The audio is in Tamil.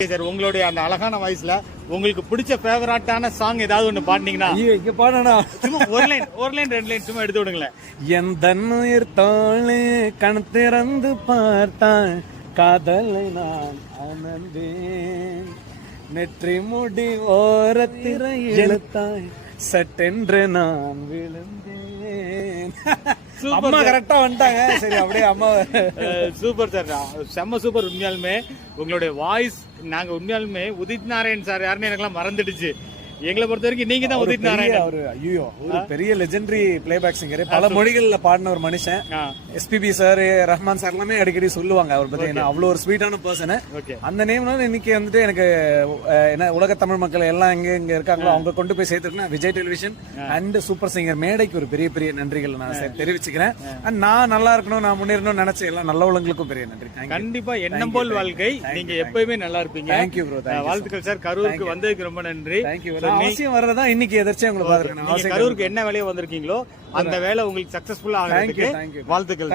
சார் உங்களுடைய அந்த அழகான வாய்ஸ்ல உங்களுக்கு பிடிச்ச ஃபேவரட்டான சாங் ஏதாவது ஒண்ணு பாடுனீங்கன்னா இங்க பாடனா சும்மா ஒரு லைன் ரெண்டு லைன் சும்மா எடுத்து விடுங்களேன். எந்த உயிர் தோளே கண் திறந்து பார்த்தான் காதலை நான் அனந்தேன் நெற்றி முடி ஓரத்திரை இழுத்தாய் சட்டென்று நான் விழுந்தேன். அம்மா கரெக்டா வந்துட்டாங்க. சரி அப்படியே அம்மா சூப்பர் சார், செம்ம சூப்பர். உண்மையாலுமே உங்களுடைய வாய்ஸ் நாங்க உண்மையாலுமே உதித் நாராயண் சார் யாருன்னு எனக்குலாம் மறந்துடுச்சு. எங்களை பொறுத்த வரைக்கும் நீங்க தான் உதித் நாராயணன். அவரு ஐயோ ஒரு பெரிய லெஜெண்டரி பிளேபேக் சிங்கர், பல மொழிகள்ல பாடின ஒரு மனுஷன். எஸ்பிபி சார், ரஹ்மான் சார் எல்லாமே அடிக்கடி சொல்லுவாங்க அவர் பத்தி. அவ்வளவு ஒரு ஸ்வீட்டான பர்சன். அந்த நேம்னால இன்னைக்கு வந்துட்டு எனக்கு என்ன உலக தமிழ் மக்கள் எல்லாம் எங்க இருக்காங்களோ அவங்க கொண்டு போய் சேர்த்துருக்கேன். Vijay television and super singer மேடைக்கு ஒரு பெரிய பெரிய நன்றிகள் நான் தெரிவிச்சுக்கிறேன். நான் நல்லா இருக்கணும், நான் முன்னேறணும்னு நினைச்ச எல்லாம் நல்ல உள்ளவங்களுக்கும் பெரிய நன்றி. கண்டிப்பா எண்ணம் போல் வாழ்க்கை, நீங்க எப்பயுமே நல்லா இருப்பீங்க. Thank you bro. வாழ்த்துக்கள் சார். கரூருக்கு வந்ததுக்கு ரொம்ப நன்றி. தேங்க்யூ. அவசியம் வரதா இன்னைக்கு எதிர்த்து உங்களுக்கு பாத்துருக்கேன். கரூருக்கு என்ன வேலையை வந்திருக்கீங்களோ அந்த வேலை உங்களுக்கு சக்சஸ்ஃபுல்லா ஆகிறதுக்கு வாழ்த்துக்கள்.